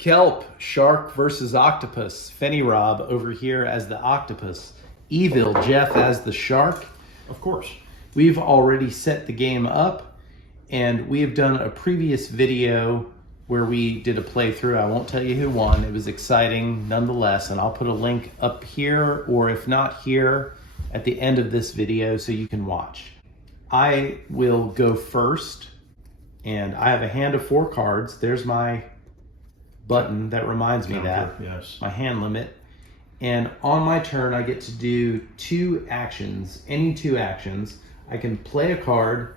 Kelp, shark versus octopus. Fenny Rob over here as the octopus. Evil Jeff as the shark. Of course. We've already set the game up, and we have done a previous video where we did a playthrough. I won't tell you who won. It was exciting nonetheless, and I'll put a link up here, or if not here, at the end of this video so you can watch. I will go first, and I have a hand of 4 cards. There's my button that reminds me that. Yes. My hand limit. And on my turn, I get to do 2 actions, any 2 actions. I can play a card,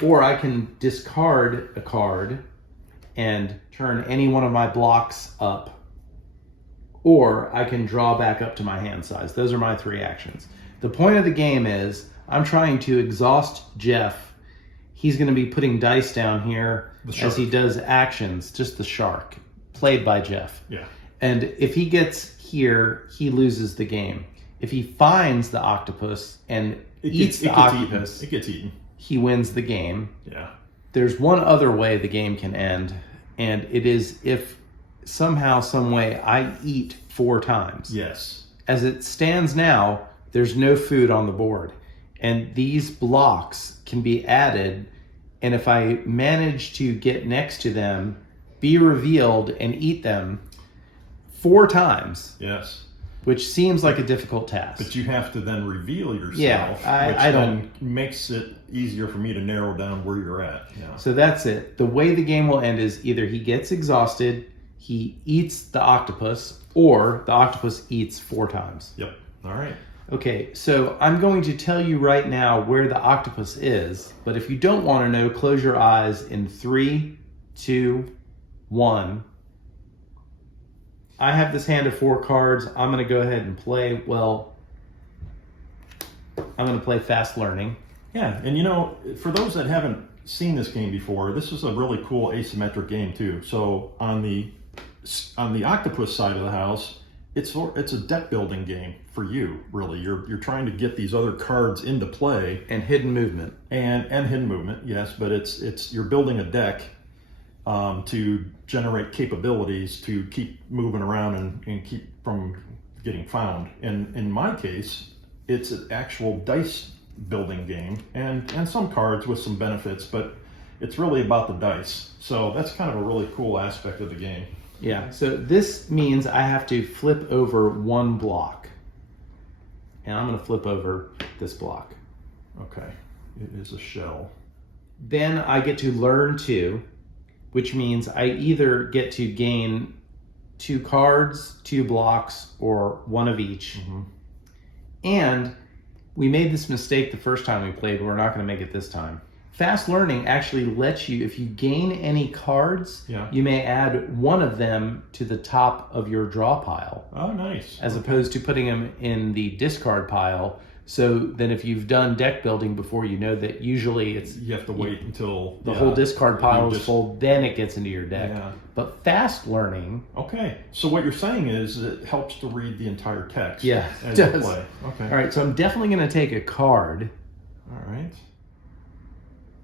or I can discard a card and turn any one of my blocks up, or I can draw back up to my hand size. Those are my 3 actions. The point of the game is I'm trying to exhaust Jeff. He's going to be putting dice down here as he does actions, just the shark, played by Jeff. Yeah. And if he gets here, he loses the game. If he finds the octopus and eats the octopus, it gets eaten. He wins the game. Yeah. There's one other way the game can end, and it is if somehow, some way, I eat 4 times. Yes. As it stands now, there's no food on the board, and these blocks can be added, and if I manage to get next to them, be revealed, and eat them 4 times. Yes. Which seems like a difficult task. But you have to then reveal yourself. Yeah, I don't. Makes it easier for me to narrow down where you're at. Yeah. So that's it. The way the game will end is either he gets exhausted, he eats the octopus, or the octopus eats 4 times. Yep. All right. Okay, so I'm going to tell you right now where the octopus is, but if you don't want to know, close your eyes in 3, 2, 1. I have this hand of 4 cards. I'm going to go ahead and play, I'm going to play Fast Learning. Yeah, and you know, for those that haven't seen this game before, this is a really cool asymmetric game too. So on the octopus side of the house, it's a deck building game for you, really. You're trying to get these other cards into play. And hidden movement. And hidden movement, yes, but you're building a deck to generate capabilities to keep moving around and keep from getting found. And in my case, it's an actual dice building game and some cards with some benefits, but it's really about the dice. So that's kind of a really cool aspect of the game. Yeah, so this means I have to flip over 1 block. And I'm going to flip over this block. Okay, it is a shell. Then I get to learn 2. Which means I either get to gain 2 cards, 2 blocks, or 1 of each. Mm-hmm. And we made this mistake the first time we played, but we're not going to make it this time. Fast Learning actually lets you, if you gain any cards, you may add 1 of them to the top of your draw pile. Oh, nice. As opposed to putting them in the discard pile. So then if you've done deck building before, you know that usually you have to wait until the whole discard pile is full, then it gets into your deck. Yeah. But Fast Learning... Okay, so what you're saying is it helps to read the entire text. Yeah, as you play. Okay. All right, so I'm definitely going to take a card. All right.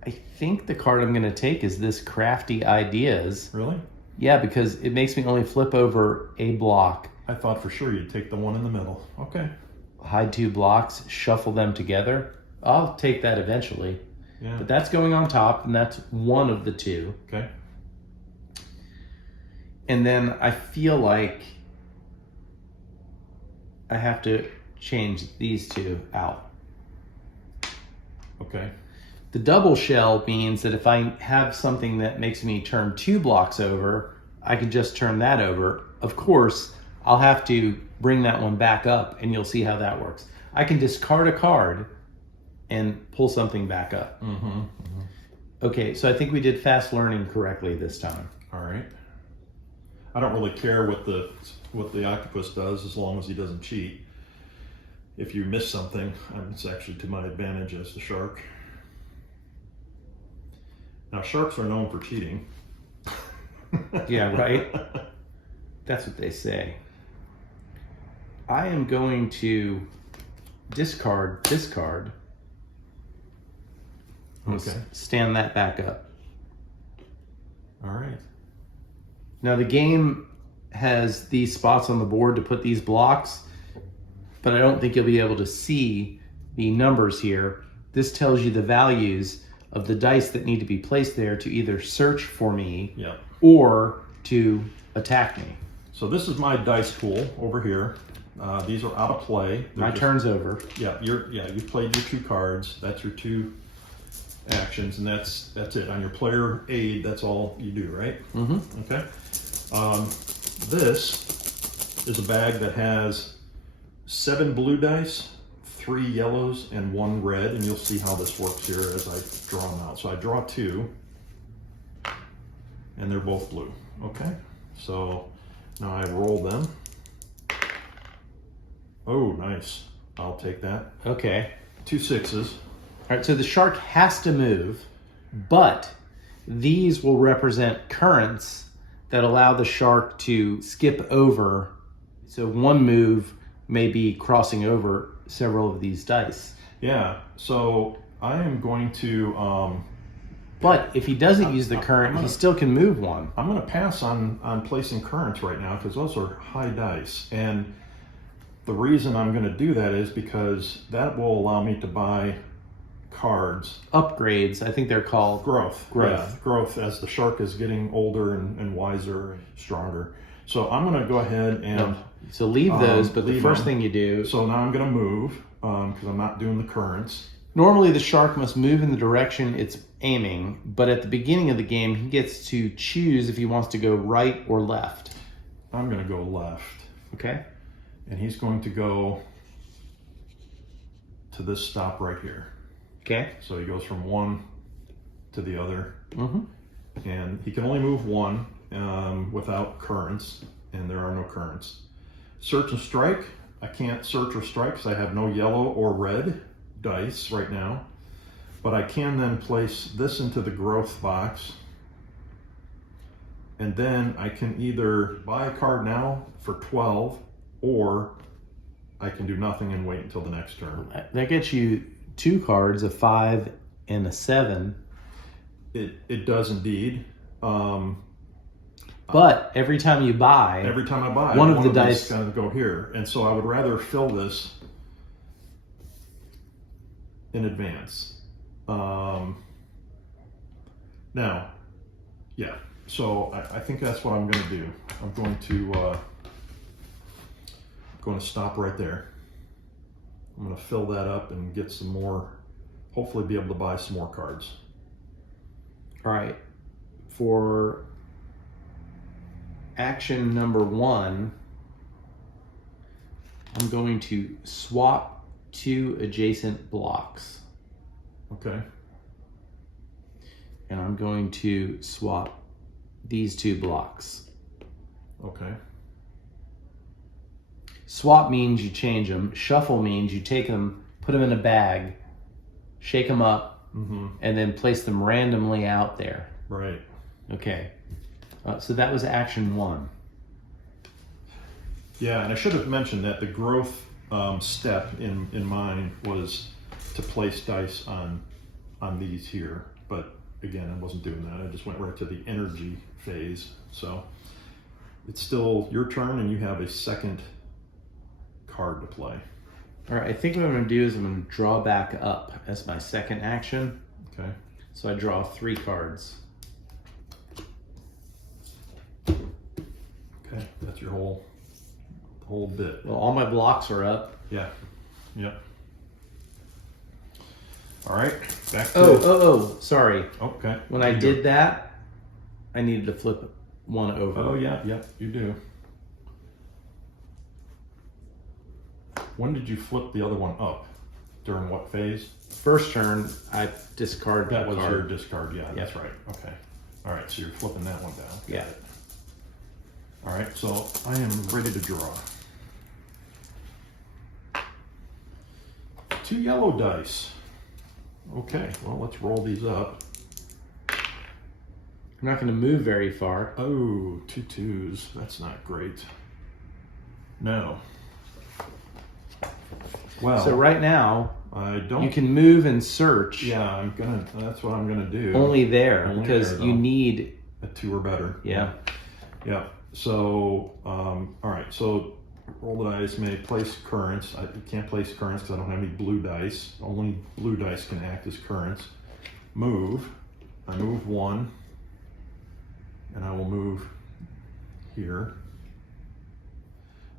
I think the card I'm going to take is this Crafty Ideas. Really? Yeah, because it makes me only flip over a block. I thought for sure you'd take the one in the middle. Okay. Hide 2 blocks, shuffle them together. I'll take that eventually. Yeah. But that's going on top, and that's 1 of the 2. Okay. And then I feel like I have to change these 2 out. Okay. The double shell means that if I have something that makes me turn 2 blocks over, I can just turn that over. Of course, I'll have to bring that one back up, and you'll see how that works. I can discard a card and pull something back up. Mm-hmm. Mm-hmm. Okay, so I think we did Fast Learning correctly this time. All right. I don't really care what the octopus does as long as he doesn't cheat. If you miss something, it's actually to my advantage as the shark. Now, sharks are known for cheating. Yeah, right? That's what they say. I am going to discard this card. Okay. Stand that back up. All right. Now the game has these spots on the board to put these blocks, but I don't think you'll be able to see the numbers here. This tells you the values of the dice that need to be placed there to either search for me or to attack me. So this is my dice pool over here. These are out of play. My turn's over. Yeah, you've played your 2 cards. That's your 2 actions, and that's it. On your player aid, that's all you do, right? Mm-hmm. Okay. This is a bag that has 7 blue dice, 3 yellows, and 1 red, and you'll see how this works here as I draw them out. So I draw 2, and they're both blue. Okay. So now I roll them. Oh, nice. I'll take that. Okay. 2 6s. All right, so the shark has to move, but these will represent currents that allow the shark to skip over. So one move may be crossing over several of these dice. Yeah, so I am going to... but if he doesn't use the current, he still can move one. I'm going to pass on placing currents right now because those are high dice. And the reason I'm going to do that is because that will allow me to buy cards. Upgrades, I think they're called. Growth. Yeah, growth as the shark is getting older and wiser and stronger. So I'm going to go ahead and... So leave those, but the first thing you do... So now I'm going to move because I'm not doing the currents. Normally the shark must move in the direction it's aiming, but at the beginning of the game he gets to choose if he wants to go right or left. I'm going to go left. Okay. And he's going to go to this stop right here. Okay. So he goes from one to the other. Mm-hmm. And he can only move one without currents, and there are no currents. Search and strike. I can't search or strike because I have no yellow or red dice right now. But I can then place this into the growth box. And then I can either buy a card now for 12, or I can do nothing and wait until the next turn. That gets you 2 cards, a 5 and a 7. It does indeed. But every time you buy, one of the dice kind of go here, and so I would rather fill this in advance. Now, yeah. So I think that's what I'm going to do. I'm going to stop right there. I'm going to fill that up and get some more. Hopefully, be able to buy some more cards. All right. For action number 1, I'm going to swap 2 adjacent blocks. Okay. And I'm going to swap these 2 blocks. Okay. Swap means you change them. Shuffle means you take them, put them in a bag, shake them up, and then place them randomly out there. Right. Okay. So that was action 1. Yeah, and I should have mentioned that the growth step in mine was to place dice on these here, but again, I wasn't doing that. I just went right to the energy phase. So it's still your turn, and you have a second card to play. All right, I think what I'm going to do is I'm going to draw back up as my second action. Okay. So I draw 3 cards. Okay, that's your whole bit. Well, all my blocks are up. Yeah. Yep. All right. Back to Oh, sorry. Okay. When I did that, I needed to flip one over. Oh, yeah, you do. When did you flip the other one up? During what phase? First turn, I discard That a was card. your discard, yeah, that's right. Okay. All right, so you're flipping that one down. Yeah. All right, so I am ready to draw. 2 yellow dice. Okay, well, let's roll these up. I'm not going to move very far. Oh, 2 2s. That's not great. No. Well, So right now, I don't. you can move and search Yeah, that's what I'm gonna do. only there Only because there, you though. need. A 2 or better. Yeah. Yeah. So, all right. So, roll the dice may place currents. I can't place currents because I don't have any blue dice. Only blue dice can act as currents. Move. I move 1, and I will move here.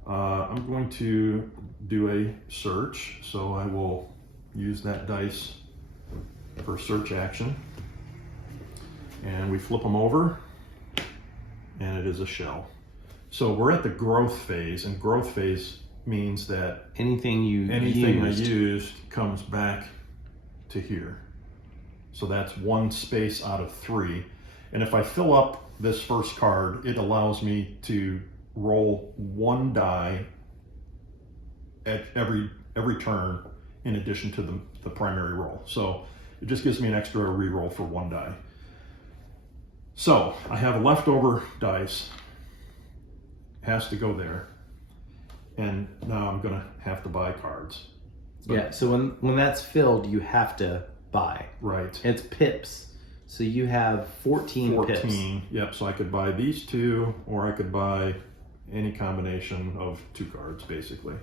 I'm going to do a search, so I will use that dice for search action. And we flip them over, and it is a shell. So we're at the growth phase, and growth phase means that anything I used comes back to here. So that's 1 space out of 3. And if I fill up this first card, it allows me to roll 1 die at every turn in addition to the primary roll. So it just gives me an extra reroll for 1 die. So I have a leftover dice, has to go there, and now I'm gonna have to buy cards. Yeah, so when that's filled, you have to buy. Right. It's pips. So you have 14 pips. 14, yep, so I could buy these 2, or I could buy any combination of 2 cards, basically.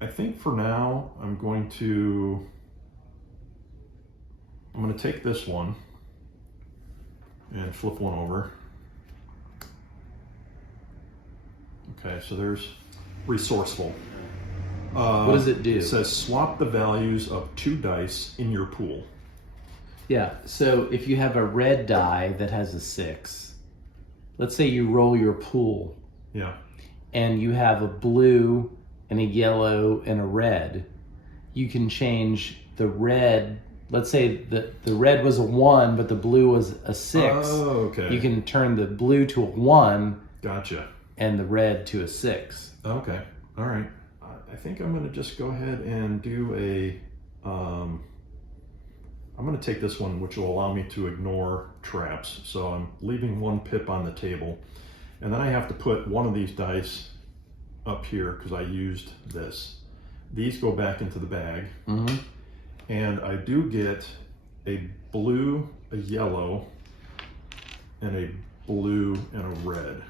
I think for now, I'm going to take this one and flip 1 over. Okay, so there's resourceful. What does it do? It says swap the values of 2 dice in your pool. Yeah, so if you have a red die that has a 6, let's say you roll your pool. Yeah. And you have a blue and a yellow and a red. You can change the red. Let's say the red was a 1, but the blue was a 6. Oh, okay. You can turn the blue to a 1. Gotcha. And the red to a 6. Okay. All right. I think I'm going to just go ahead and do a, I'm going to take this one, which will allow me to ignore traps. So I'm leaving 1 pip on the table. And then I have to put one of these dice up here because I used this. These go back into the bag. Mm-hmm. And I do get a blue, a yellow, and a blue and a red.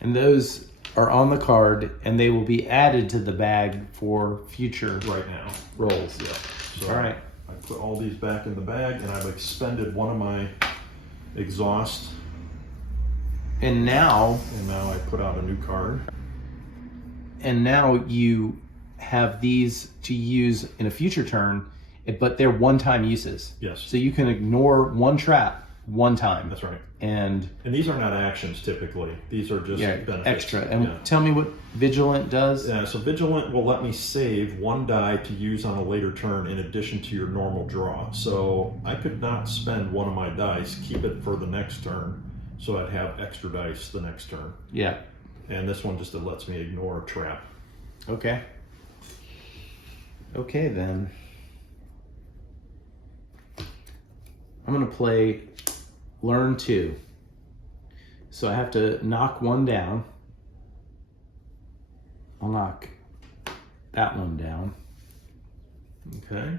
And those are on the card, and they will be added to the bag for future right now rolls. Yeah. So all right. I put all these back in the bag, and I've expended one of my exhaust. And now I put out a new card. And now you have these to use in a future turn, but they're one-time uses. Yes. So you can ignore 1 trap 1 time. That's right. And these are not actions typically. These are just benefits. Extra. And tell me what Vigilant does. Yeah, so Vigilant will let me save 1 die to use on a later turn in addition to your normal draw. So I could not spend 1 of my dice, keep it for the next turn, so I'd have extra dice the next turn. Yeah. And this one just lets me ignore a trap. Okay. Okay then. I'm going to play Learn 2. So I have to knock 1 down. I'll knock that one down. Okay.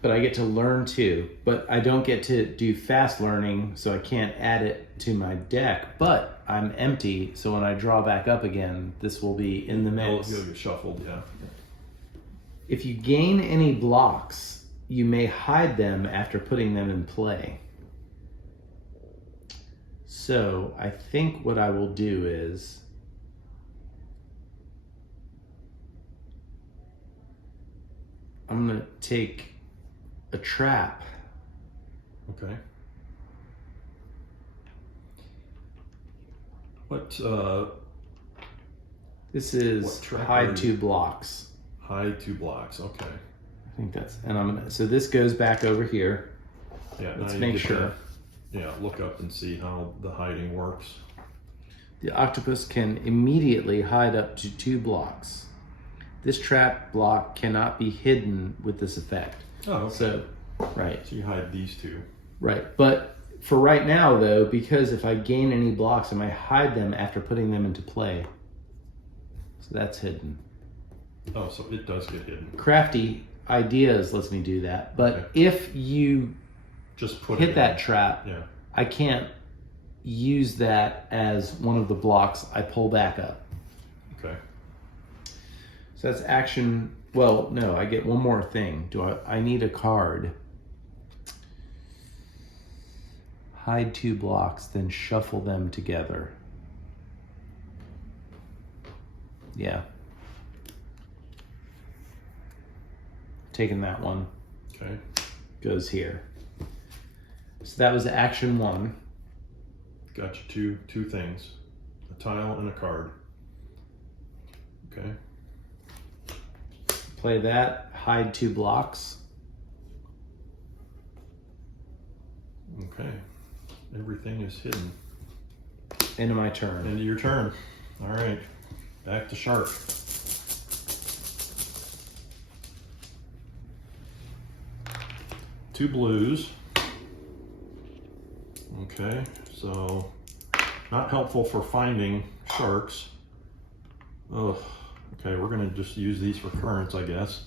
But I get to learn 2. But I don't get to do fast learning, so I can't add it to my deck. But I'm empty, so when I draw back up again, this will be in the mix. It'll get shuffled, yeah. If you gain any blocks, you may hide them after putting them in play. So I think what I will do is I'm going to take a trap. Okay. What, this is hide 2 blocks. Hide 2 blocks, okay. I think that's, and I'm going to, so this goes back over here. Yeah, let's make sure. Look up and see how the hiding works. The octopus can immediately hide up to 2 blocks. This trap block cannot be hidden with this effect. Oh, okay. So, right. So you hide these 2. Right, but for right now though, because if I gain any blocks, I might hide them after putting them into play. So that's hidden. Oh, so it does get hidden. Crafty Ideas lets me do that, but okay. If you just hit that trap, yeah. I can't use that as one of the blocks I pull back up. Okay. So that's action. Well, no, I get one more thing. I need a card. Hide 2 blocks, then shuffle them together. Yeah. Taking that one. Okay. Goes here. So that was action 1. Got you two things. A tile and a card. Okay. Play that, hide 2 blocks. Okay. Everything is hidden. End of my turn. End of your turn. All right. Back to shark. Two blues. Okay, so not helpful for finding sharks. Ugh. Okay, we're gonna just use these for currents, I guess.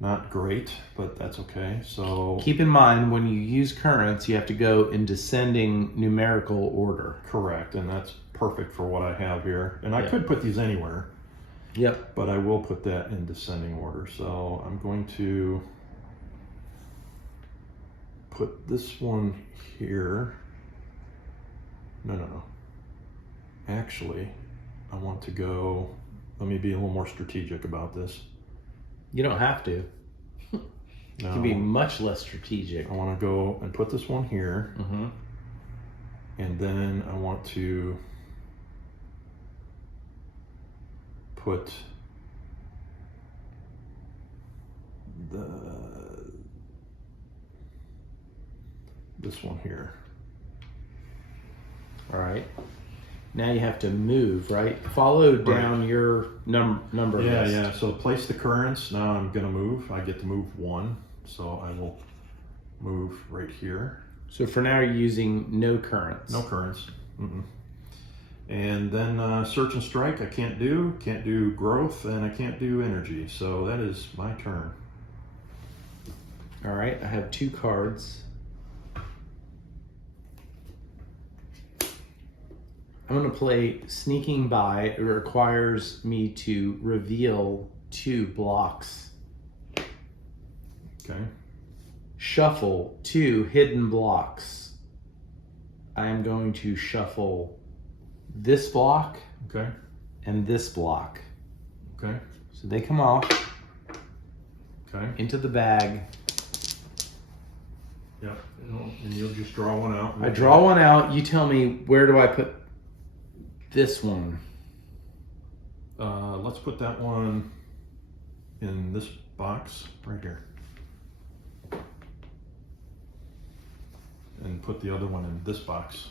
Not great, but that's okay. So Keep in mind, when you use currents, you have to go in descending numerical order. correct, and that's perfect for what I have here. And I Yeah. could put these anywhere, Yep. but I will put that in descending order. So I'm going to put this one here. No. Actually, I want to go, let me be a little more strategic about this. You don't have to. You No, can be much less strategic. I want to go and put this one here, Mm-hmm. and then I want to put this one here. All right. Now you have to move, right? Follow down your number Yeah, list. yeah. So place the currents. Now I'm gonna move. I get to move 1, so I will move right here. So for now, you're using no currents. No currents. Mm-mm. And then search and strike. I can't do growth, and I can't do energy. So that is my turn. All right. I have 2 cards. I'm going to play Sneaking By. It requires me to reveal 2 blocks. Okay. Shuffle 2 hidden blocks. I am going to shuffle this block Okay. and this block. Okay. So they come off Okay. into the bag. Yeah. And you'll just draw one out. I draw one out. You tell me, where do I put this one? Let's put that one in this box right here. And put the other one in this box.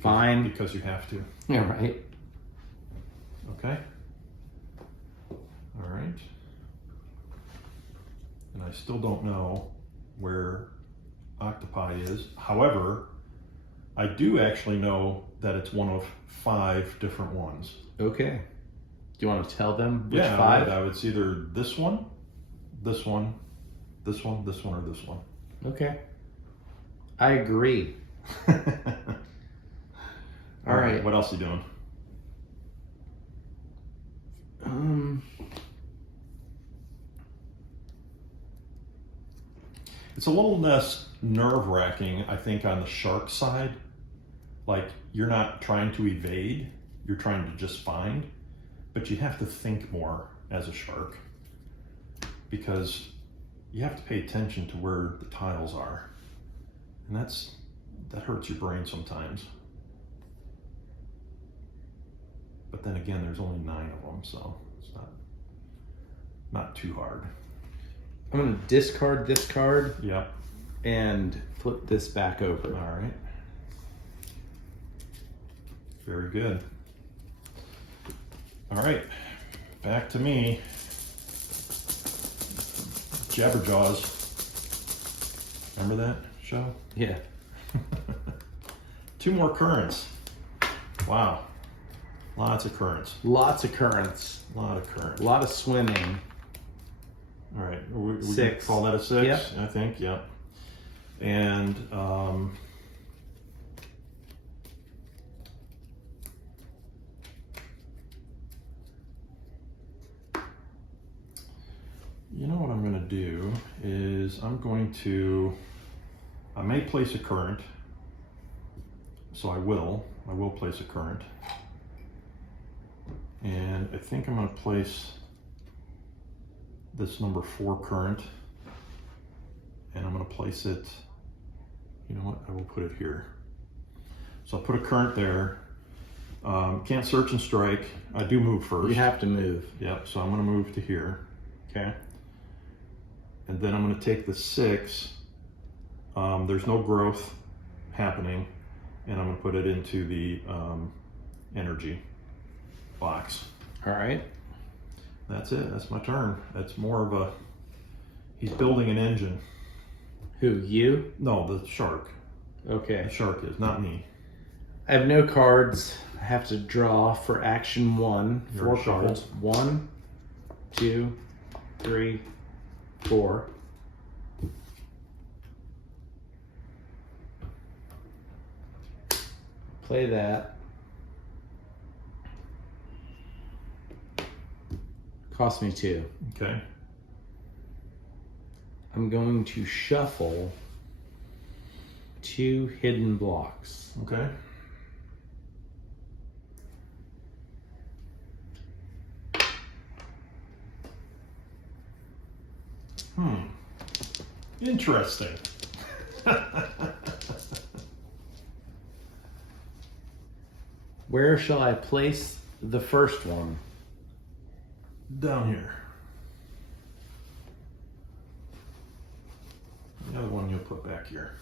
Fine. Because you have to. Yeah, right. Okay. All right. And I still don't know where octopi is. However, I do actually know that it's one of 5 different ones. Okay. Do you want to tell them which Yeah, 5? it's either this one, this one, this one, this one, or this one. Okay. I agree. All right. What else are you doing? It's a little less nerve-wracking, I think, on the shark side. Like, you're not trying to evade, you're trying to just find, but you have to think more as a shark because you have to pay attention to where the tiles are. And that hurts your brain sometimes. But then again, there's only 9 of them, so it's not too hard. I'm going to discard this card Yep. and flip this back over. All right. Very good. All right. Back to me. Jabberjaws. Remember that show? Yeah. 2 more currents. Wow. Lots of currents. Lots of currents. A lot of currents. A lot of swimming. All right. We 6. call that a 6, Yep. I think. Yep. And You know what I'm going to do is I may place a current, so I will place a current, and I think I'm going to place this number 4 current, and I'm going to place it, you know what, I will put it here. So I'll put a current there. Can't search and strike. I do move first. You have to move. Yep, so I'm going to move to here. Okay. And then I'm going to take the 6. There's no growth happening, and I'm going to put it into the energy box. All right. That's it. That's my turn. That's more of a, he's building an engine. Who, you? No, the shark. Okay. The shark is, not me. I have no cards. I have to draw for action 1. You're 4 cards. 1, 2, 3, 4. Play that. Cost me 2. Okay. I'm going to shuffle 2 hidden blocks. Okay. Interesting. Where shall I place the first one? Down here. The other one you'll put back here.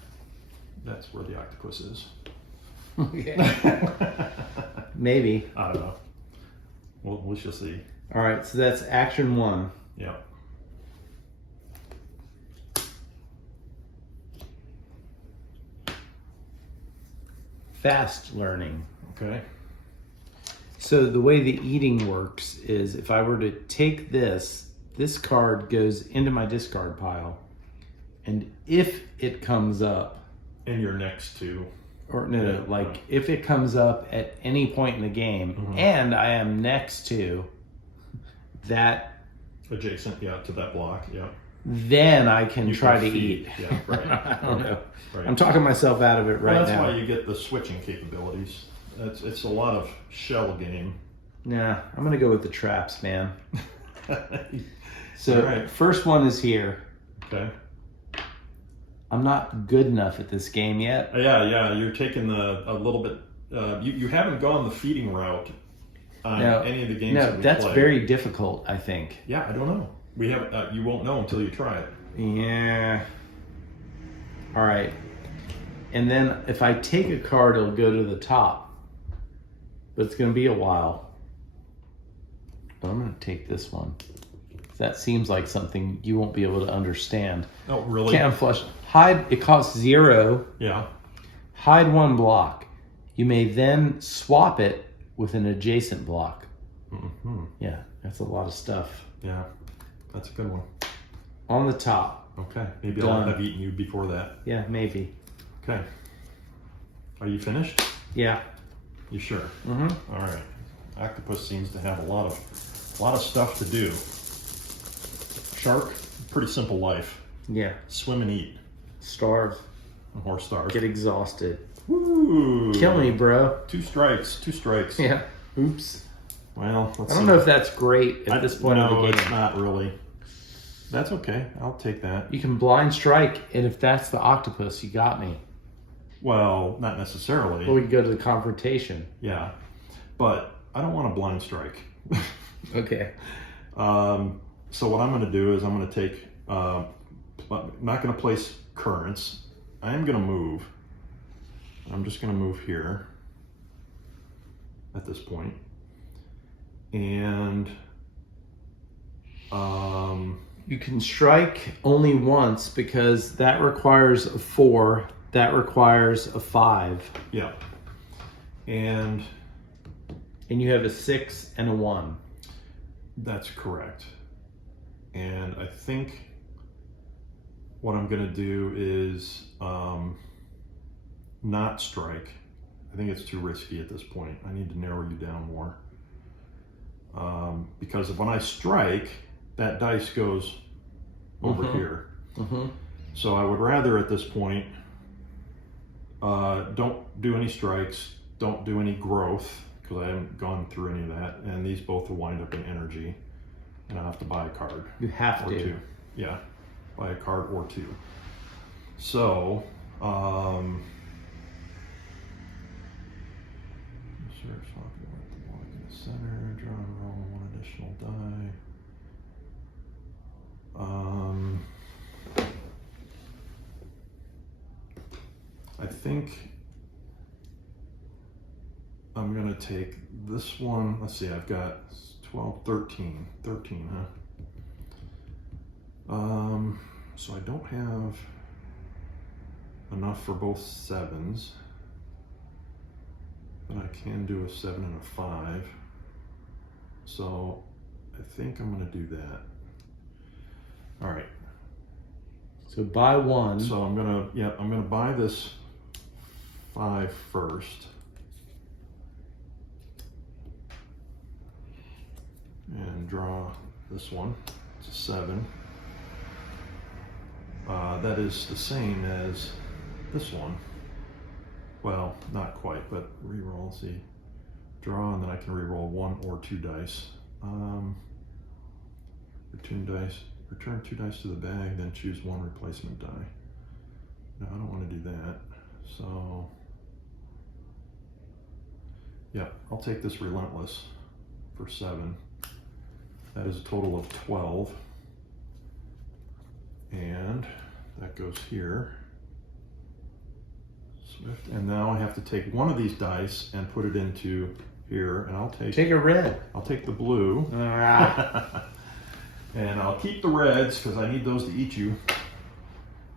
That's where the octopus is. Okay. Maybe. I don't know. Well, we shall see. All right, so that's action 1. Yep. Fast learning. Okay. So the way the eating works is if I were to take this card goes into my discard pile. And if it comes up, And you're next to. or no, like if it comes up at any point in the game and I am next to that, Adjacent, yeah, to that block, yeah. then I can You try can to feed, eat. yeah, right. I don't know. Right. I'm talking myself out of it right Well, that's now. why you get the switching capabilities. It's a lot of shell game. Nah, I'm gonna go with the traps, man. So Right. first one is here. Okay. I'm not good enough at this game yet. Yeah, you're taking a little bit. You haven't gone the feeding route on any of the games that we that's play. very difficult, I think. Yeah, I don't know. We have. You won't know until you try it. Yeah. All right. And then if I take a card, it'll go to the top. But it's going to be a while. But I'm going to take this one. That seems like something you won't be able to understand. Oh, really? Camouflage. Hide, it costs 0. Yeah. Hide 1 block. You may then swap it with an adjacent block. Mm-hmm. Yeah, that's a lot of stuff. Yeah, that's a good one. On the top. Okay, maybe Done. I'll have eaten you before that. Yeah, maybe. Okay. Are you finished? Yeah. You sure? Mm-hmm. All right. Octopus seems to have a lot of stuff to do. Shark, pretty simple life. Yeah. Swim and eat. Starve. And horse stars. Get exhausted. Woo! Kill me, bro. 2 strikes. 2 strikes. Yeah. Oops. Well, let's I don't see. know if that's great at this point of the No, game. it's not really. That's okay. I'll take that. You can blind strike, and if that's the octopus, you got me. Well, not necessarily. Or we can go to the confrontation. Yeah. But I don't want a blind strike. Okay. So what I'm going to do is I'm going to take, I'm not going to place currents. I am going to move. I'm just going to move here at this point. And You can strike only once because that requires a 4. That requires a 5. yeah. And And you have a 6 and a 1. that's correct. And I think what I'm going to do is not strike. I think it's too risky at this point. I need to narrow you down more. Because when I strike, that dice goes over here. Mm-hmm. So I would rather at this point don't do any strikes, don't do any growth, because I haven't gone through any of that, and these both will wind up in energy, and I'll have to buy a card. You have or to. two. Yeah, buy a card or two. So, talking about the block in the center, draw and roll one additional die. I think I'm gonna take this one. Let's see, I've got 12, 13, huh? So I don't have enough for both sevens, but I can do a 7 and a 5. So I think I'm gonna do that. All right. So buy one. So I'm gonna buy this 5 first. And draw this one. It's a 7. That is the same as this one. Well, not quite, but reroll. See, draw, and then I can reroll 1 or 2 dice. Return 2 dice to the bag, then choose 1 replacement die. No, I don't want to do that. So, yeah, I'll take this relentless for 7. That is a total of 12. And that goes here. Swift. And now I have to take one of these dice and put it into here. And I'll take a red. I'll take the blue. And I'll keep the reds because I need those to eat you.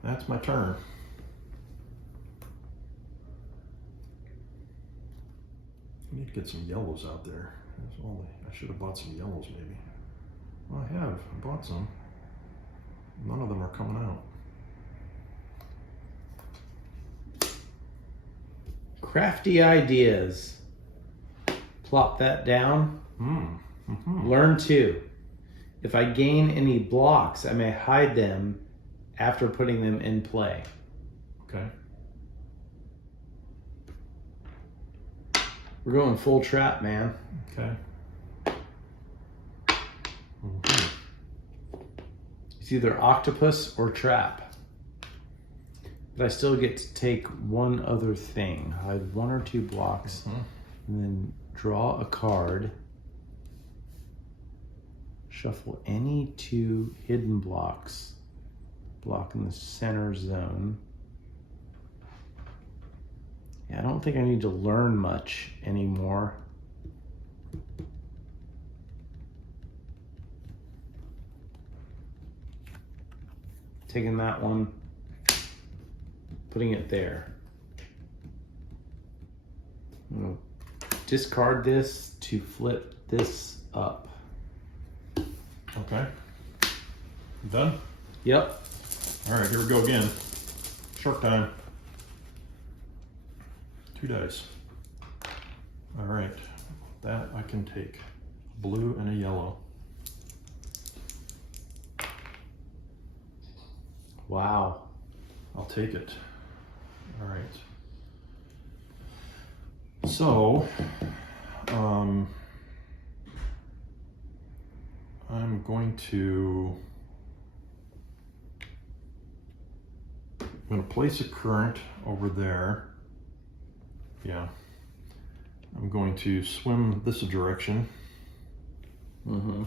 That's my turn. I need to get some yellows out there. I should have bought some yellows maybe. Well, I have. I bought some. None of them are coming out. Crafty ideas. Plop that down. Mm-hmm. Learn 2. If I gain any blocks, I may hide them after putting them in play. Okay. We're going full trap, man. Okay. It's either octopus or trap. But I still get to take one other thing. Hide 1 or 2 blocks, and then draw a card. Shuffle any 2 hidden blocks. Block in the center zone. Yeah, I don't think I need to learn much anymore. Taking that one, putting it there. I'm gonna discard this to flip this up. Okay. You done? Yep. All right, here we go again. Shark time. 2 dice. All right, that I can take. Blue and a yellow. Wow. I'll take it. All right. So, I'm going to place a current over there. Yeah. I'm going to swim this direction. Mm-hmm.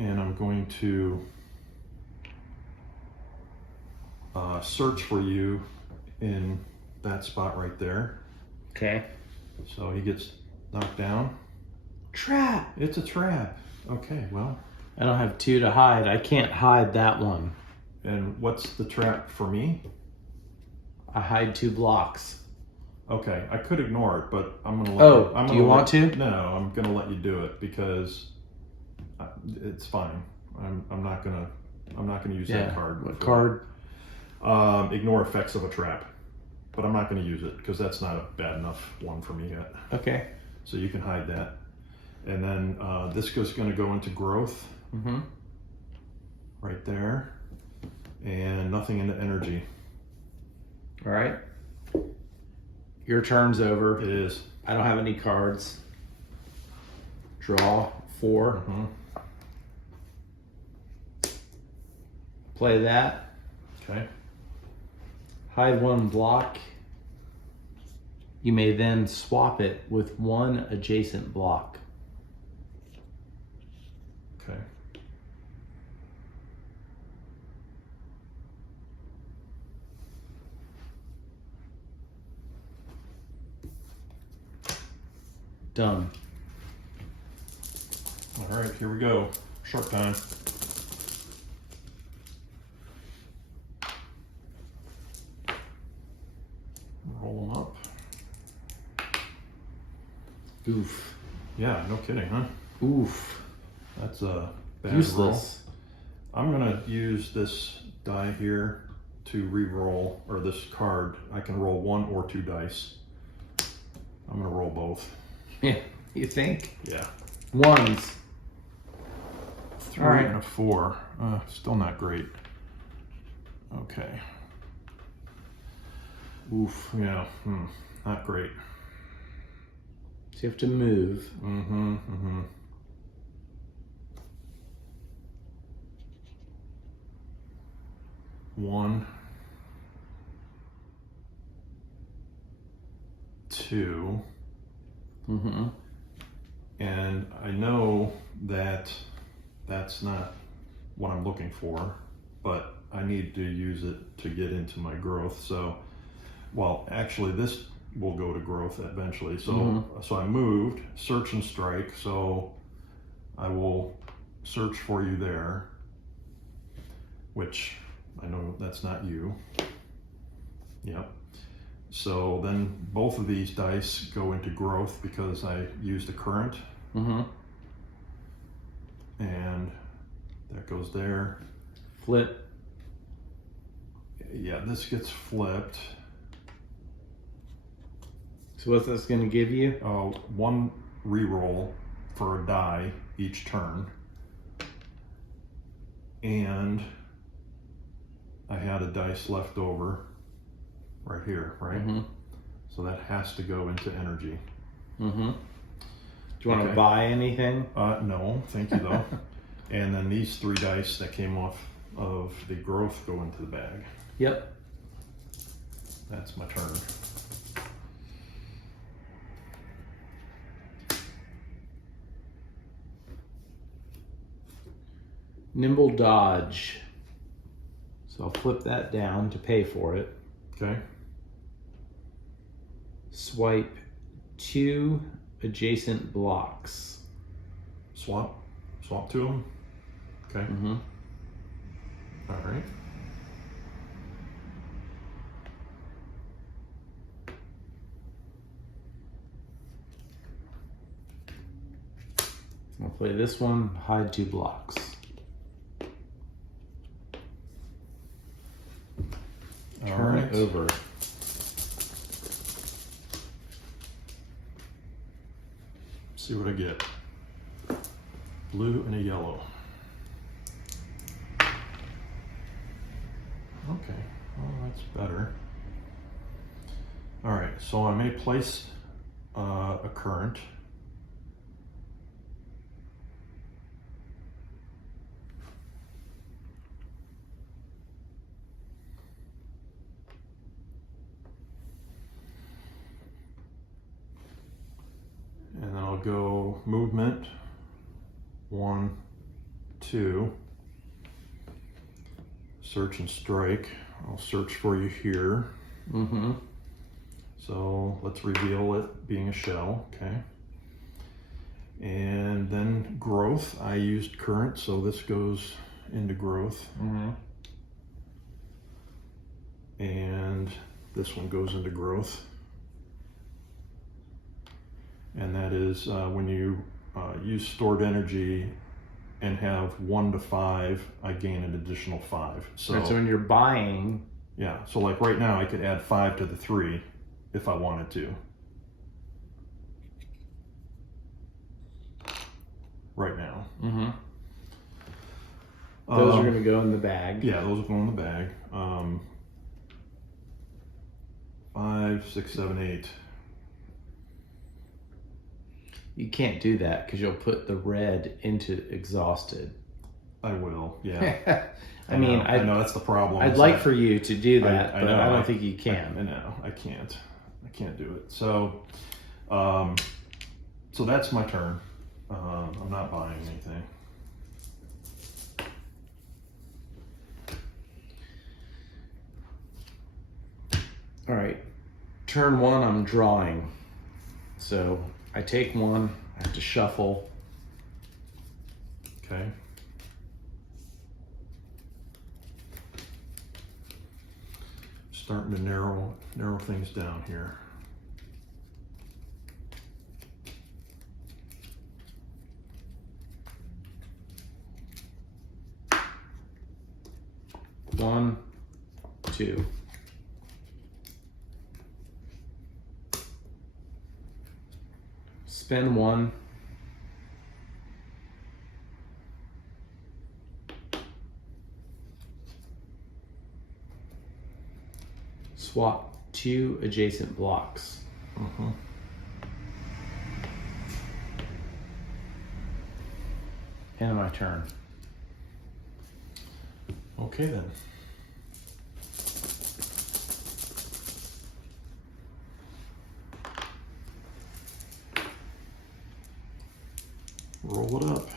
And I'm going to search for you in that spot right there. Okay. So he gets knocked down. Trap. It's a trap. Okay, well. I don't have 2 to hide. I can't hide that one. And what's the trap for me? I hide 2 blocks. Okay, I could ignore it, but I'm gonna let do you want to? No, I'm gonna let you do it because it's fine. I'm not gonna use that card. What card? Ignore effects of a trap, but I'm not gonna use it because that's not a bad enough one for me yet. Okay. So you can hide that, and then this is gonna go into growth. Mm-hmm. Right there. and nothing into energy. All right. Your turn's over. It is. I don't have any cards. Draw 4. Mhm. Play that. Okay. Hide 1 block. You may then swap it with 1 adjacent block. Okay. Done. All right, here we go. Shark time. Roll them up. Oof. Yeah, no kidding, huh? Oof. That's a bad Useless. roll. I'm gonna use this die here to re-roll, or this card. I can roll 1 or 2 dice. I'm gonna roll both. Yeah. You think? Yeah. 1s. 3 All right. and a 4. Still not great. Okay. Oof. Yeah. Not great. So you have to move. Mm-hmm. Mm-hmm. One, 2, Mm-hmm. and I know that that's not what I'm looking for, but I need to use it to get into my growth. So, well, actually this will go to growth eventually. So, so I moved, search and strike. So I will search for you there, which I know that's not you. Yep. So then both of these dice go into growth because I used a current. Mm-hmm. And that goes there. Flip. Yeah, this gets flipped. So what's this going to give you? 1 reroll for a die each turn. And I had a dice left over right here, right? Mm-hmm. So that has to go into energy. Mm-hmm. Do you want to buy anything? No, thank you though. And then these 3 dice that came off of the growth go into the bag. Yep. That's my turn. Nimble dodge. So I'll flip that down to pay for it. Okay. Swipe 2 adjacent blocks. Swap to them. Okay. Mm-hmm. All right. I'll play this one, hide 2 blocks. Turn it over. See what I get. Blue and a yellow. Okay, well that's better. All right, so I may place a current. And then I'll go movement, 1, 2, search and strike. I'll search for you here. Mm-hmm. So let's reveal it being a shell, okay? And then growth, I used current, so this goes into growth. Mm-hmm. And this one goes into growth. And that is when you use stored energy and have 1 to 5, I gain an additional 5. So, Right, so when you're buying, yeah, so like right now I could add 5 to the 3 if I wanted to. Right now. mm-hmm. Those are going to go in the bag. Yeah, those will go in the bag. 5, 6, 7, 8. You can't do that because you'll put the red into exhausted. I will, yeah. I mean, I know that's the problem. I'd like for you to do that, but I don't think you can. I know, I can't do it. So, so that's my turn. I'm not buying anything. All right, turn 1, I'm drawing. So I take 1, I have to shuffle. Okay. Starting to narrow things down here. One, 2. Spin 1. Swap 2 adjacent blocks. End of my turn. Okay then. Roll it up.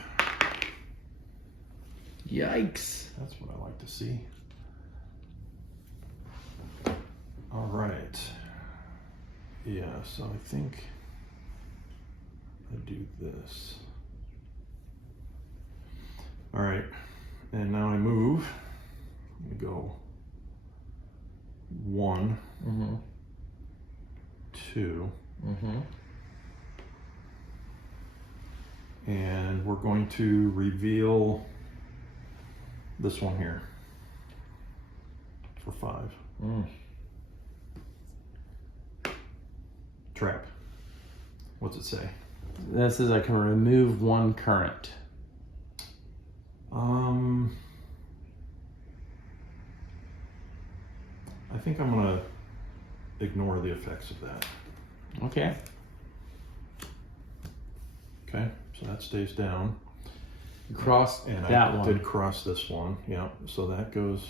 Yikes. That's what I like to see. All right. Yeah, so I think I do this. All right, and now I move. I'm gonna go 1, 2, and we're going to reveal this one here for 5. Trap. What's it say? This is I can remove 1 current. I think I'm gonna ignore the effects of that. Okay. Okay, so that stays down. You cross And that I one. did cross this one, yeah. So that goes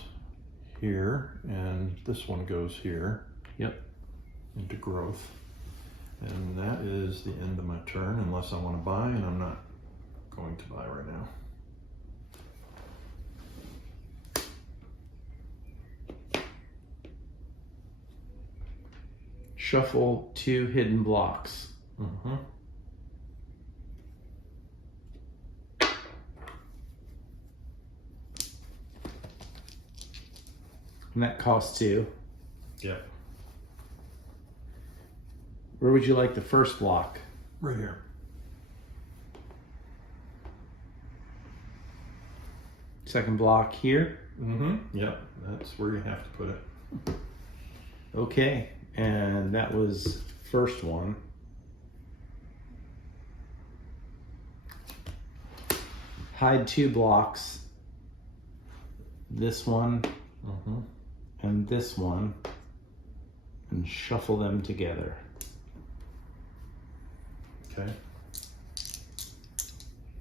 here, and this one goes here. Yep. Into growth. And that is the end of my turn, unless I want to buy, and I'm not going to buy right now. Shuffle 2 hidden blocks. And that costs 2. Yep. Where would you like the first block? Right here. Second block here. Yep, that's where you have to put it. Okay, and that was first one. Hide 2 blocks. This one and this one, and shuffle them together. Okay.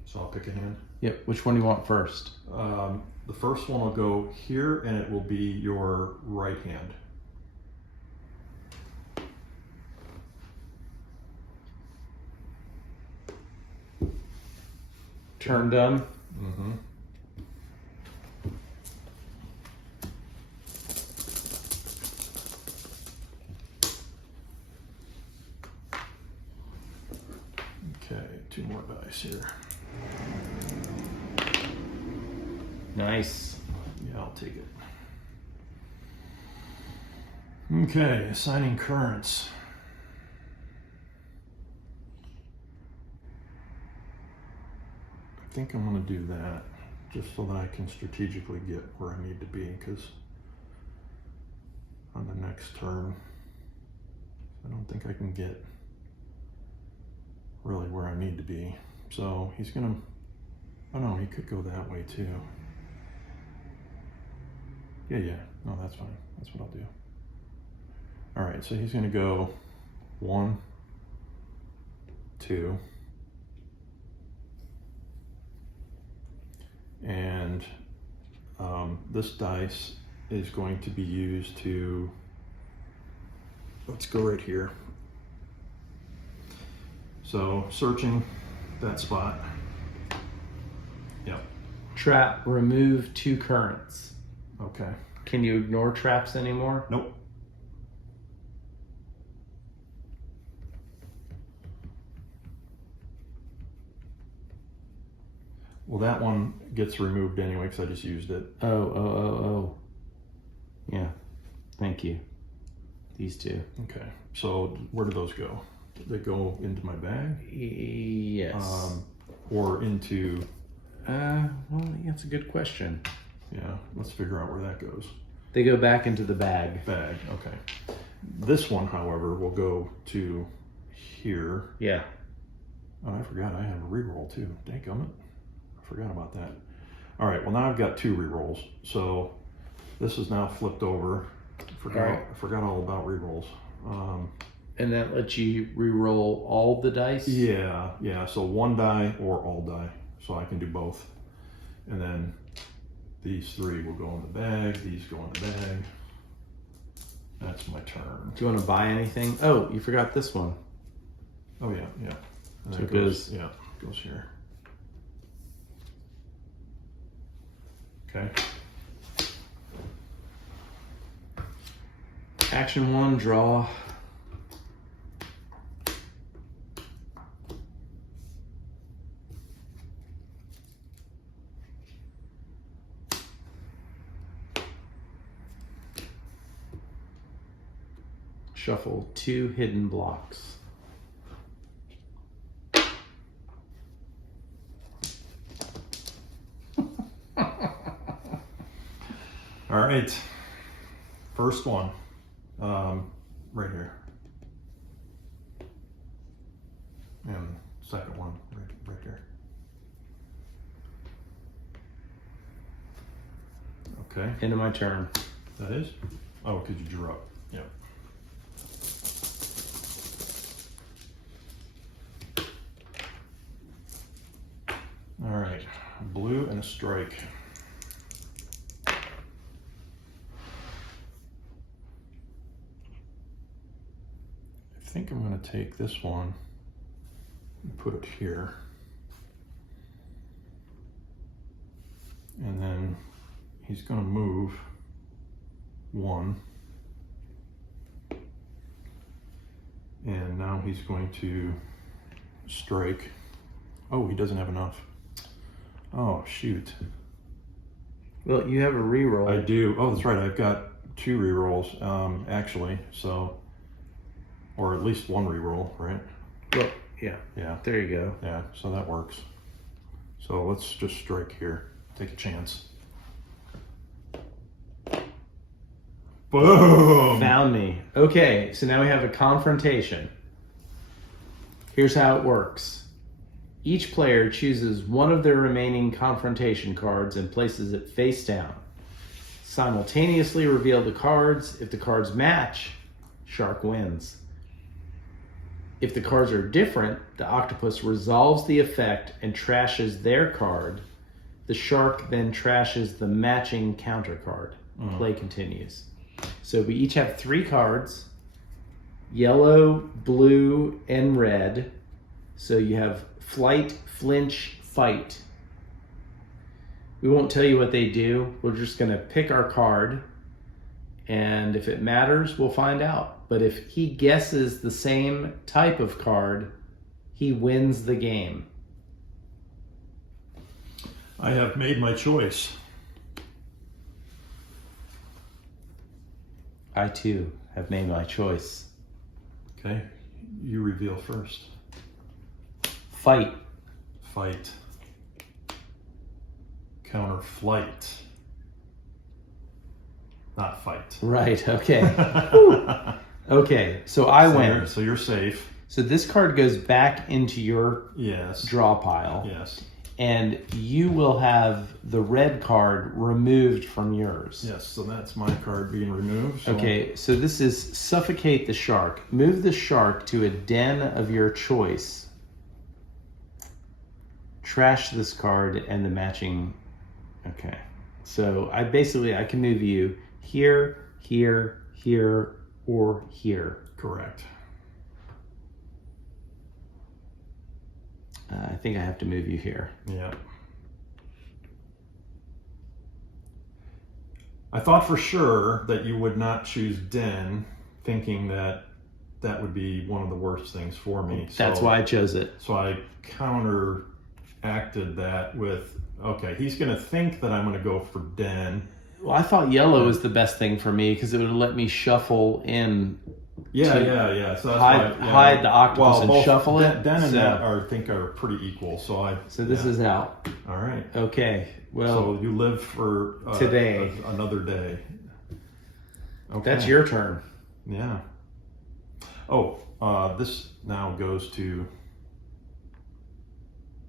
So I'll pick a hand. Yep, which one do you want first? The first one will go here, and it will be your right hand. Turn done. Okay, 2 more dice here. Nice. Yeah, I'll take it. Okay, assigning currents. I think I'm going to do that just so that I can strategically get where I need to be, because on the next turn, I don't think I can get really where I need to be. So he's going to, oh no, he could go that way too. Yeah. No, that's fine. That's what I'll do. All right, so he's going to go 1, 2, and this dice is going to be used to, let's go right here. So searching that spot. Yep. Trap, remove 2 currents. Okay. Can you ignore traps anymore? Nope. Well, that one gets removed anyway because I just used it. Oh. Yeah. Thank you. These 2. Okay. So where do those go? They go into my bag? Yes. Or into... Well, that's a good question. Yeah, let's figure out where that goes. They go back into the bag. Bag, okay. This one, however, will go to here. Yeah. Oh, I forgot I have a reroll too. Dadgummit. I forgot about that. All right, well now I've got 2 rerolls. So this is now flipped over. I forgot all about rerolls. And that lets you re-roll all the dice? Yeah. So 1 die or all die. So I can do both. And then these 3 will go in the bag. These go in the bag. That's my turn. Do you want to buy anything? Oh, you forgot this one. Oh yeah. And So it goes here. Okay. Action 1, draw. Shuffle 2 hidden blocks. All right. First one. Right here. And second one right there. Okay. End of my turn. That is? Oh, because you drew up. Yep. All right. Blue and a strike. I think I'm going to take this one and put it here. And then he's going to move 1. And now he's going to strike. Oh, he doesn't have enough. Oh, shoot. Well, you have a reroll. I do. Oh, that's right. I've got 2 rerolls, actually. So, or at least 1 reroll, right? Well, yeah. Yeah. There you go. Yeah, so that works. So let's just strike here. Take a chance. Boom! Found me. Okay, so now we have a confrontation. Here's how it works. Each player chooses one of their remaining confrontation cards and places it face down. Simultaneously reveal the cards. If the cards match, shark wins. If the cards are different, the octopus resolves the effect and trashes their card. The shark then trashes the matching counter card. Play continues. So we each have 3 cards, yellow, blue, and red. So you have flight, flinch, fight. We won't tell you what they do. We're just going to pick our card, and if it matters, we'll find out. But if he guesses the same type of card, he wins the game. I have made my choice. I too have made my choice. Okay, you reveal first. Fight. Fight. Counter flight. Not fight. Right, okay. Okay, so I win. So you're safe. So this card goes back into your Yes. draw pile. Yes. and you will have the red card removed from yours. Yes, so that's my card being removed. So. Okay, so this is suffocate the shark. Move the shark to a den of your choice. Trash this card and the matching. Okay, so I can move you here, here, here, or here. Correct. I think I have to move you here. Yeah. I thought for sure that you would not choose den, thinking that that would be one of the worst things for me. That's why I chose it. So I counteracted that with, okay, he's going to think that I'm going to go for den. Well, I thought yellow was the best thing for me because it would let me shuffle in. Yeah. So that's hide the octopus and shuffle it. Den and that are pretty equal. So this is out. All right. Okay. Well, so you live for today. Another day. Okay. That's your turn. Yeah. Oh, this now goes to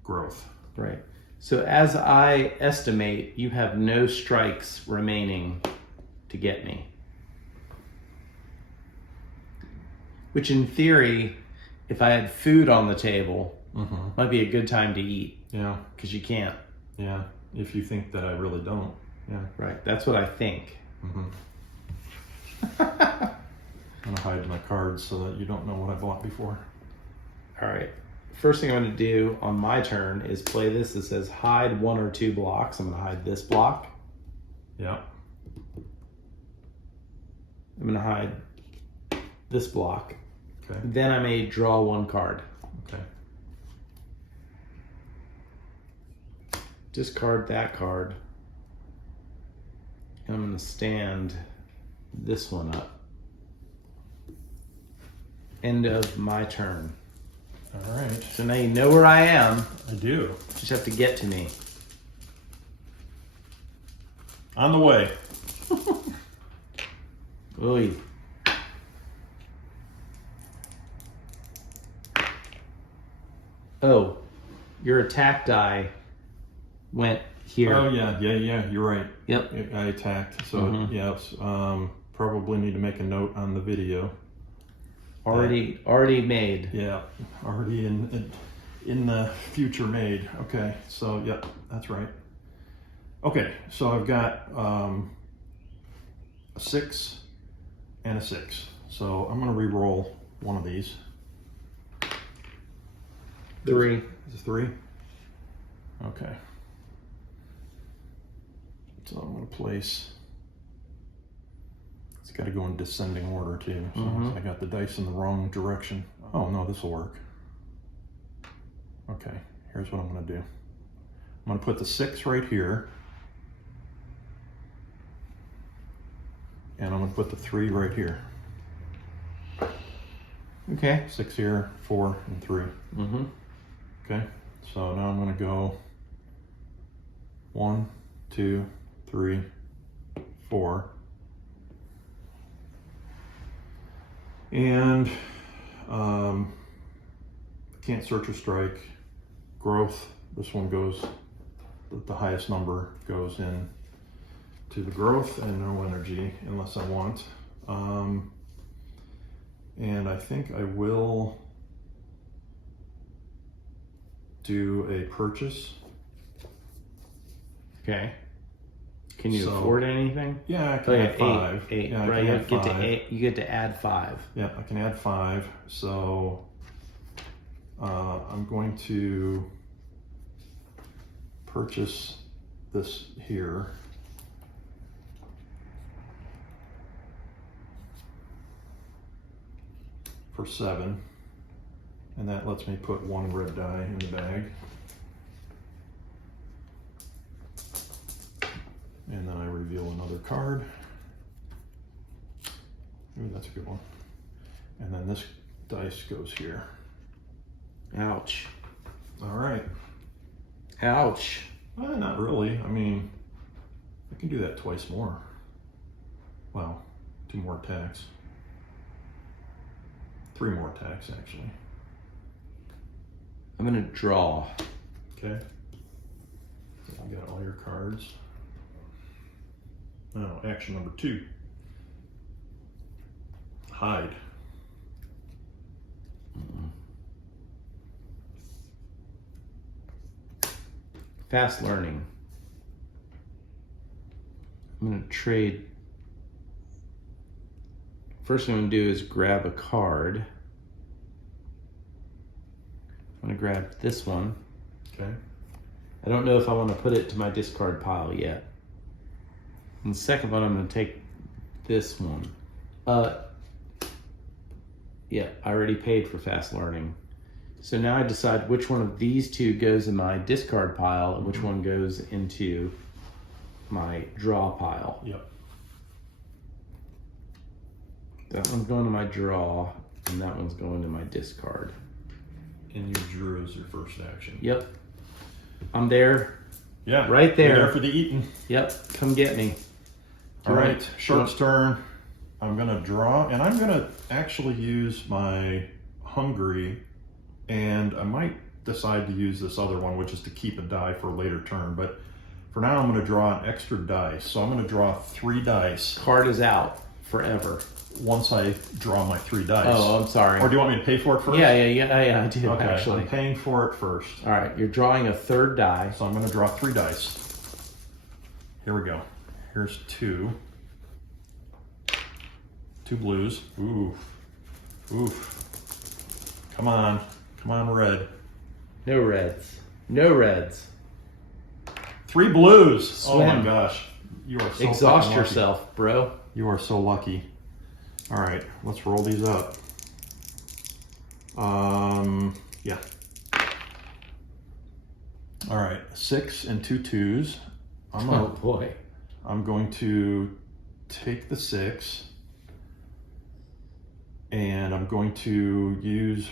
growth. Right. So as I estimate, you have no strikes remaining to get me. Which in theory, if I had food on the table, might be a good time to eat. Yeah. Because you can't. Yeah. If you think that I really don't. Yeah. Right. That's what I think. I'm going to hide my cards so that you don't know what I bought before. All right. First thing I'm going to do on my turn is play this that says hide 1 or 2 blocks. I'm going to hide this block. Yeah. I'm going to hide this block. Okay. Then I may draw 1 card. Okay. Discard that card. And I'm going to stand this one up. End of my turn. All right. So now you know where I am. I do. Just have to get to me. On the way. Oy. Oh, your attack die went here. Oh, yeah. You're right. Yep. I attacked. So, probably need to make a note on the video. Already made. Yeah. Already in the future made. Okay. So, yep. That's right. Okay. So, I've got a 6 and a 6. So, I'm going to re-roll one of these. 3. Is it 3? Okay. So I'm going to place. It's got to go in descending order too. So I got the dice in the wrong direction. Oh no, this will work. Okay, here's what I'm going to do. I'm going to put the 6 right here. And I'm going to put the 3 right here. Okay. 6 here, 4, and 3. Okay, so now I'm going to go 1, 2, 3, 4. And can't search or strike. Growth, this one goes, the highest number goes in to the growth and no energy unless I want. And I think I will do a purchase. Okay. Can you afford anything? Yeah, I can add 5. 8. Yeah, right, you get to add 5. Yeah, I can add 5. So I'm going to purchase this here. For 7. And that lets me put 1 red die in the bag. And then I reveal another card. Ooh, that's a good one. And then this dice goes here. Ouch. All right. Ouch. Not really. I mean, I can do that twice more. Well, 2 more attacks. 3 more attacks, actually. I'm going to draw. Okay. You got all your cards. Now, action number 2. Hide. Fast learning. I'm going to trade. First thing I'm going to do is grab a card. I'm going to grab this one. Okay. I don't know if I want to put it to my discard pile yet. And the second one, I'm going to take this one. Yeah, I already paid for fast learning. So now I decide which one of these two goes in my discard pile and which one goes into my draw pile. Yep. That one's going to my draw, and that one's going to my discard. And you drew as your first action. Yep. I'm there. Yeah. Right there. You're there for the eating. Yep. Come get me. All right. Shark's turn. I'm going to draw, and I'm going to actually use my hungry, and I might decide to use this other one, which is to keep a die for a later turn. But for now, I'm going to draw an extra dice. So I'm going to draw 3 dice. Card is out forever. Once I draw my 3 dice. Oh, I'm sorry. Or do you want me to pay for it first? Yeah, I do, Okay, actually. I'm paying for it first. All right, you're drawing a 3rd die. So I'm going to draw 3 dice. Here we go. Here's 2. 2 blues. Oof. Oof. Come on. Come on, red. No reds. No reds. 3 blues. Swim. Oh my gosh. You are so Exhaust fucking lucky. yourself, bro. You are so lucky. All right, let's roll these up. Yeah. All right, 6 and 2 twos. Oh boy. I'm going to take the 6, and I'm going to use,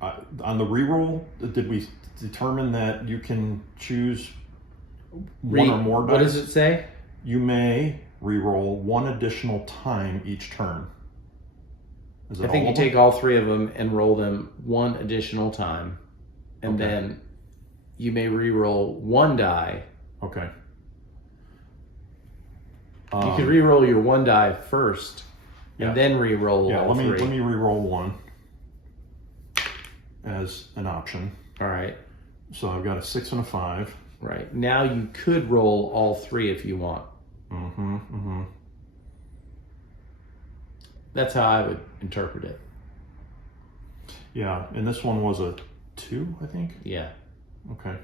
on the reroll, did we determine that you can choose one or more dice? What does it say? You may reroll 1 additional time each turn. Is it I think all you of them? take all 3 of them and roll them 1 additional time. And Okay. then you may re-roll 1 die. Okay. You can re-roll your 1 die first Yeah. and then re-roll Yeah, all 3. let me re-roll 1 as an option. All right. So I've got a 6 and a 5. Right. Now you could roll all 3 if you want. That's how I would interpret it. Yeah, and this one was a 2, I think. Yeah. Okay.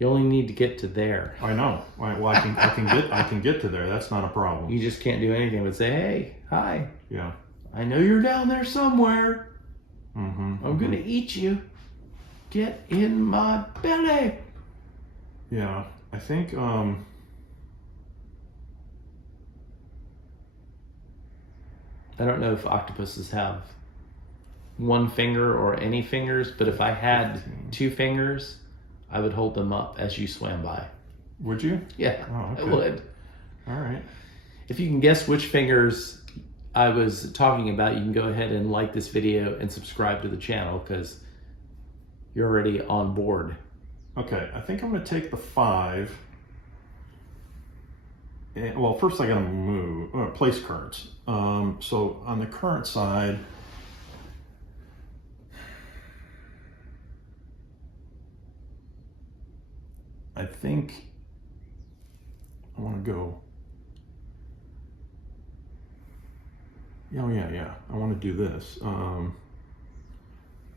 You only need to get to there. I know. Well, I can get to there. That's not a problem. You just can't do anything but say, "Hey, hi. Yeah. I know you're down there somewhere. I'm gonna eat you. Get in my belly." Yeah, I think. I don't know if octopuses have 1 finger or any fingers, but if I had 2 fingers, I would hold them up as you swam by. Would you? Yeah, Oh, okay. I would. All right. If you can guess which fingers I was talking about, you can go ahead and like this video and subscribe to the channel because you're already on board. Okay, I think I'm going to take the 5. And, well, first I got to move, place currents. So on the current side, I think I want to go. Oh yeah. I want to do this. I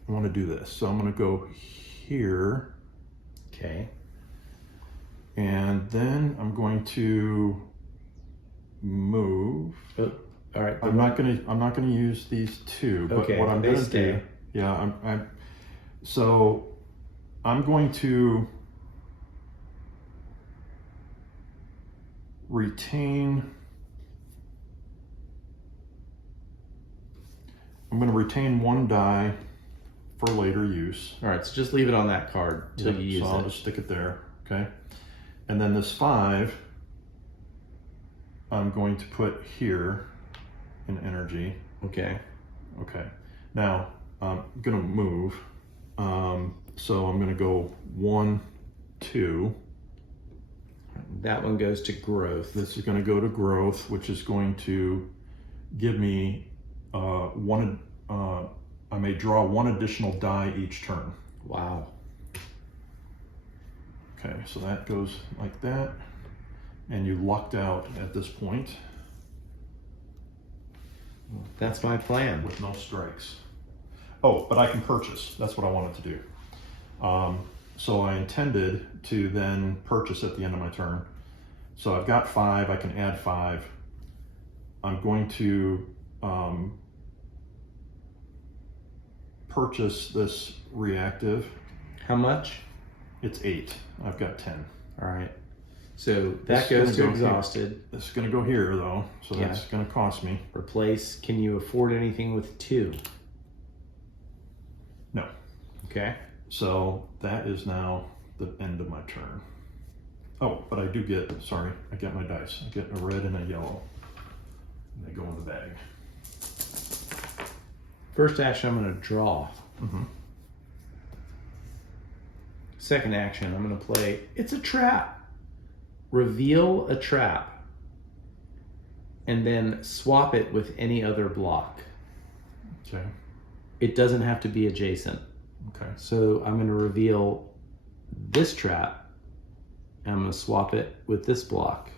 want to do this. So I'm going to go here. Okay. And then I'm going to move. Oh, all right. I'm not gonna use these 2, but Okay, what I'm they gonna stay. do, yeah, so I'm going to retain. I'm going to retain 1 die for later use. All right, so just leave it on that card till you use So I'll it. just stick it there, okay? And then this 5, I'm going to put here in energy. Okay. Okay. Now, I'm going to move. So I'm going to go 1, 2. That one goes to growth. This is going to go to growth, which is going to give me one. I may draw 1 additional die each turn. Wow. Okay, so that goes like that, and you lucked out at this point. That's my plan. With no strikes. Oh, but I can purchase. That's what I wanted to do. So I intended to then purchase at the end of my turn. So I've got 5, I can add 5. I'm going to purchase this reactive. How much? It's 8. I've got 10. All right. So that goes to exhausted. Here. This is going to go here though, so that's going to cost me. Replace. Can you afford anything with 2? No. Okay. So that is now the end of my turn. Oh, but I do get, sorry, I get my dice. I get a red and a yellow. And they go in the bag. First action, I'm going to draw. Mm-hmm. Second action, I'm going to play, it's a trap. Reveal a trap. And then swap it with any other block. Okay. It doesn't have to be adjacent. Okay. So I'm going to reveal this trap. And I'm going to swap it with this block.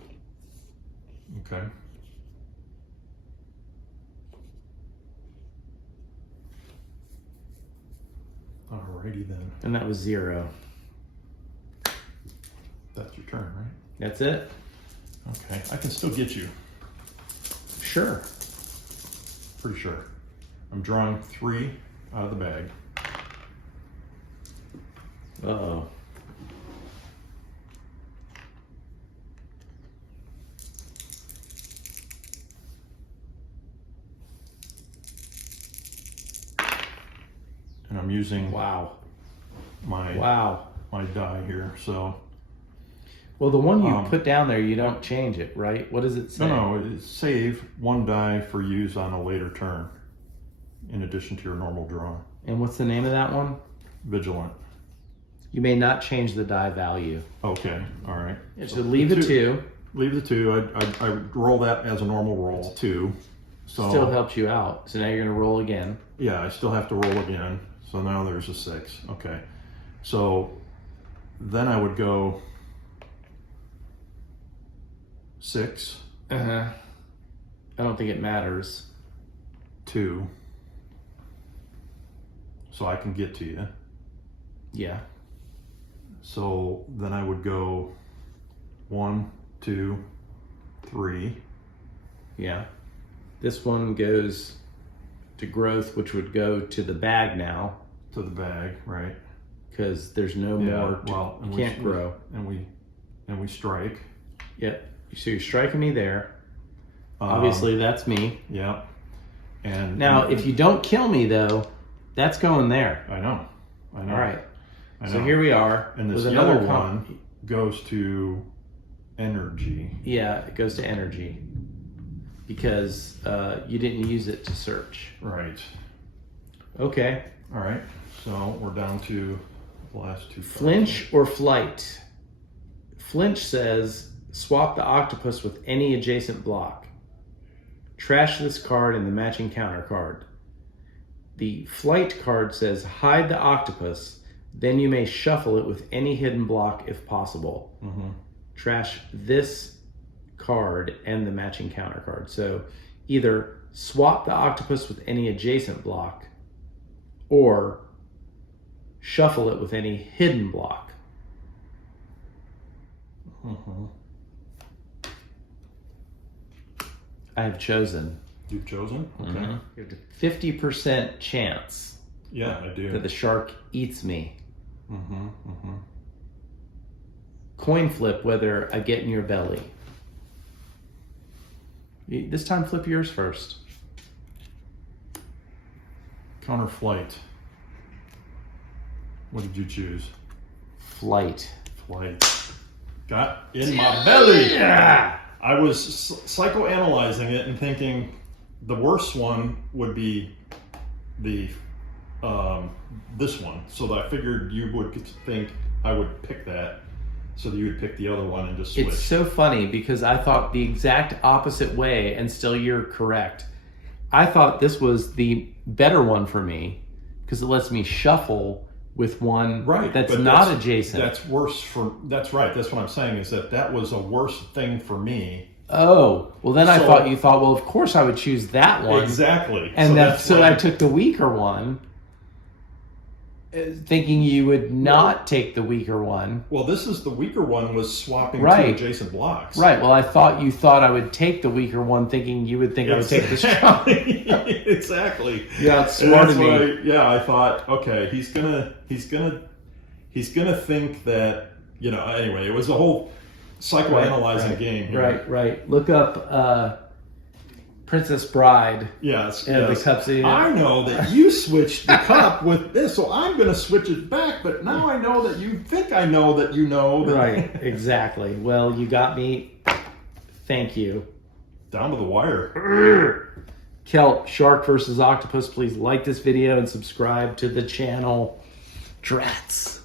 Okay. Alrighty then. And that was 0. That's your turn, right? That's it? Okay. I can still get you. Sure. Pretty sure. I'm drawing 3 out of the bag. Uh-oh. And I'm using Wow. my die here. So Well, the one you put down there, you don't change it, right? What does it say? no, it's save 1 die for use on a later turn, in addition to your normal draw. And what's the name of that one? Vigilant. You may not change the die value. Okay, all right. So leave the 2. Leave the 2. I roll that as a normal roll. 2. So Still helps you out. So now you're going to roll again. yeah, I still have to roll again. So now there's a 6. Okay. So then I would go 6. I don't think it matters. 2. So I can get to you. Yeah. So then I would go 1, 2, 3. Yeah. This one goes to growth, which would go to the bag now. To the bag, right? Because there's no more. Well, you can't grow. And we strike. Yep. So you're striking me there. Obviously, that's me. Yeah. And now, if you don't kill me, though, that's going there. I know. All right. So here we are. And this yellow one goes to energy. Yeah, it goes to energy. Because you didn't use it to search. Right. Okay. All right. So we're down to the last 2. Flinch or flight. Flinch says swap the octopus with any adjacent block. Trash this card and the matching counter card. The flight card says hide the octopus, then you may shuffle it with any hidden block if possible. Mm-hmm. Trash this card and the matching counter card. So either swap the octopus with any adjacent block or shuffle it with any hidden block. Mm-hmm. I have chosen. You've chosen? Okay. Mm-hmm. You have a 50% chance Yeah, I do. that the shark eats me. Mm-hmm. Mm-hmm. Coin flip whether I get in your belly. This time flip yours first. Counter flight. What did you choose? Flight. Flight. Got in my belly. Yeah. I was psychoanalyzing it and thinking the worst one would be the this one. So that I figured you would think I would pick that, so that you would pick the other one and just switch. It's so funny because I thought the exact opposite way, and still you're correct. I thought this was the better one for me because it lets me shuffle with one that's not adjacent. That's worse for. That's right. That's what I'm saying, is that was a worse thing for me. Oh, well then I thought you thought, well, of course I would choose that one. Exactly. And so I took the weaker one, thinking you would not take the weaker one. Well, this is the weaker one, was swapping two adjacent blocks. Right. Well, I thought you thought I would take the weaker one, thinking you would think I would take the strong. Exactly. Yeah, it's smart of me. I thought, okay, he's gonna think that, Anyway, it was a whole psychoanalyzing game here. Right. Look up Princess Bride. Yes. The cups. I know that you switched the cup with this, so I'm going to switch it back. But now I know that you think I know that you know. Right. Exactly. Well, you got me. Thank you. Down to the wire. Kelp, Shark versus Octopus. Please like this video and subscribe to the channel. Drats.